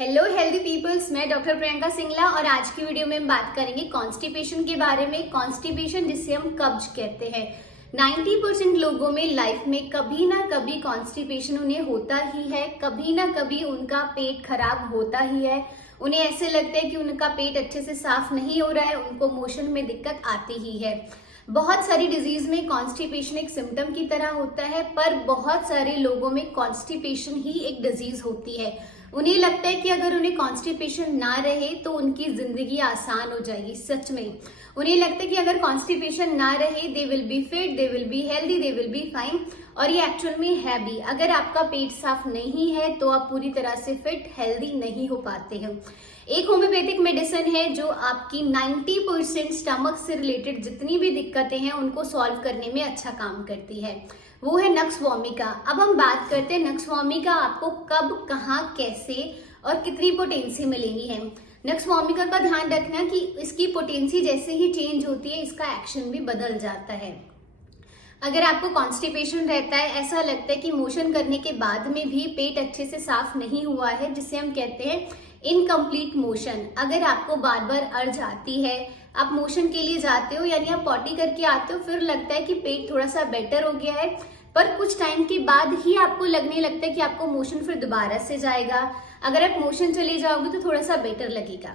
Hello healthy peoples, मैं doctor Priyanka Singla और आज की वीडियो में हम बात करेंगे कॉन्स्टिपेशन के बारे में। कॉन्स्टिपेशन जिसे हम कब्ज कहते हैं। 90% लोगों में लाइफ में कभी ना कभी कॉन्स्टिपेशन उन्हें होता ही है। कभी ना कभी उनका पेट खराब होता ही है। उन्हें ऐसे लगता है कि उनका पेट अच्छे से साफ नहीं हो रहा है, उनको मोशन में दिक्कत आती ही है। बहुत सारी डिजीज में कॉन्स्टिपेशन एक सिम्टम की तरह होता है, पर बहुत सारे लोगों में कॉन्स्टिपेशन ही एक डिजीज होती है। उन्हें लगता है कि अगर उन्हें कॉन्स्टिपेशन ना रहे तो उनकी जिंदगी आसान हो जाएगी। सच में उन्हें लगता है कि अगर कॉन्स्टिपेशन ना रहे they will be fit, they will be healthy, they will be fine. और ये एक्चुअल में है भी। अगर आपका पेट साफ नहीं है तो आप पूरी तरह से फिट हेल्दी नहीं हो पाते हैं। एक होम्योपैथिक मेडिसिन है जो आपकी 90% स्टमक से रिलेटेड जितनी भी दिक्कतें हैं उनको सॉल्व करने में अच्छा काम करती है। वो है नक्स वोमिका। अब हम बात करते हैं नक्स वोमिका आपको कब, कहाँ, कैसे और कितनी पोटेंसी में लेनी है। नक्स वोमिका का ध्यान रखना कि इसकी पोटेंसी जैसे ही चेंज होती है इसका एक्शन भी बदल जाता है। अगर आपको कॉन्स्टिपेशन रहता है, ऐसा लगता है कि मोशन करने के बाद में भी पेट अच्छे से साफ नहीं हुआ है, जिसे हम कहते हैं इनकम्प्लीट मोशन। अगर आपको बार बार अर्ज आती है, आप मोशन के लिए जाते हो यानी आप पॉटी करके आते हो, फिर लगता है कि पेट थोड़ा सा बेटर हो गया है, पर कुछ टाइम के बाद ही आपको लगने लगता है कि आपको मोशन फिर दोबारा से जाएगा। अगर आप मोशन चले जाओगे तो थोड़ा सा बेटर लगेगा।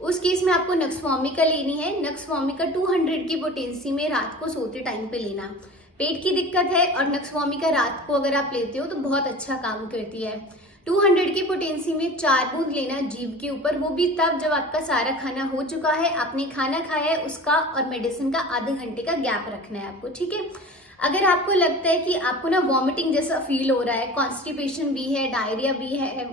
उस केस में आपको नक्स वोमिका लेनी है। नक्स वोमिका 200 की पोटेंसी में रात को सोते टाइम पे लेना। पेट की दिक्कत है और नक्स वोमिका रात को अगर आप लेते हो तो बहुत अच्छा काम करती है। 200 की पोटेंसी में 4 बूंद लेना जीभ के ऊपर, वो भी तब जब आपका सारा खाना हो चुका है, आपने खाना खाया है उसका और मेडिसिन का आधे घंटे का गैप रखना है आपको, ठीक है। अगर आपको लगता है कि आपको ना वॉमिटिंग जैसा फील हो रहा है, कॉन्स्टिपेशन भी है, डायरिया भी है,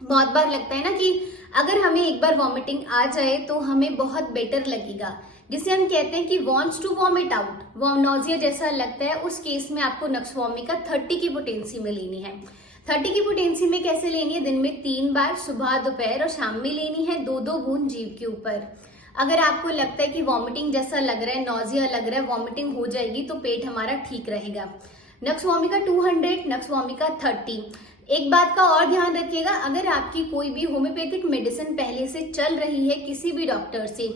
बहुत बार लगता है ना कि अगर हमें एक बार वॉमिटिंग आ जाए तो हमें बहुत बेटर लगेगा, जिसे हम कहते हैं कि वॉन्ट्स टू वॉमिट आउट, वो नोजिया जैसा लगता है, उस केस में आपको नक्स वोमिका 30 की पोटेंसी में लेनी है। 30 की पोटेंसी में कैसे लेनी है? दिन में 3 बार, सुबह, दोपहर और शाम में लेनी है, 2-2 बूंद जीभ के ऊपर। अगर आपको लगता है कि वॉमिटिंग जैसा लग रहा है, नोजिया लग रहा है, वॉमिटिंग हो जाएगी, तो पेट हमारा ठीक रहेगा। Nux vomica 200, nux vomica 30। एक बात का और ध्यान रखिएगा, अगर आपकी कोई भी होम्योपैथिक मेडिसिन पहले से चल रही है किसी भी डॉक्टर से,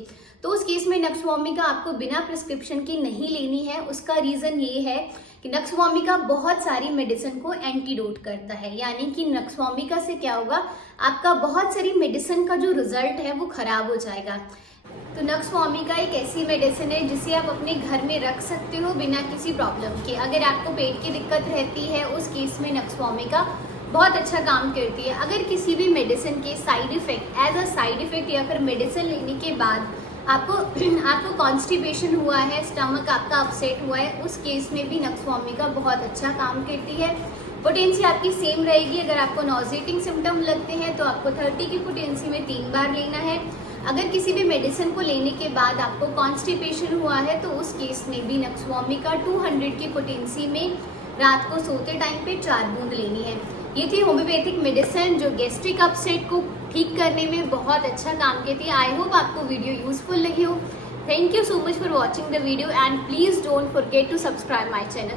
तो उस केस में नक्स वोमिका आपको बिना प्रिस्क्रिप्शन की नहीं लेनी है। उसका रीजन ये है कि नक्स वोमिका बहुत सारी मेडिसिन को एंटीडोट करता है, यानी कि नक्स वोमिका से क्या होगा, आपका बहुत सारी मेडिसिन का जो रिजल्ट है वो खराब हो जाएगा। तो नक्स वोमिका एक ऐसी मेडिसिन है जिसे आप अपने घर में रख सकते हो बिना किसी प्रॉब्लम के। अगर आपको पेट की दिक्कत रहती है उस केस में नक्स वोमिका बहुत अच्छा काम करती है। अगर किसी भी मेडिसिन के side effect, as a side effect या फिर मेडिसिन लेने के बाद आपको कॉन्स्टिपेशन हुआ है, स्टमक आपका अपसेट हुआ है, उस केस में भी नक्स वोमिका बहुत अच्छा काम करती है। पोटेंसी आपकी सेम रहेगी। अगर आपको नॉजिएटिंग सिम्टम लगते हैं तो आपको 30 की पोटेंसी में 3 बार लेना है। अगर किसी भी मेडिसिन को लेने के बाद आपको कॉन्स्टिपेशन हुआ है तो उस केस में भी नक्स वोमिका 200 की पोटेंसी में रात को सोते टाइम पे 4 बूंद लेनी है। ये थी होम्योपैथिक मेडिसिन जो गैस्ट्रिक अपसेट को ठीक करने में बहुत अच्छा काम करती है। आई होप आपको वीडियो यूजफुल लगी हो। Thank you so much for watching the video and please don't forget to subscribe my channel.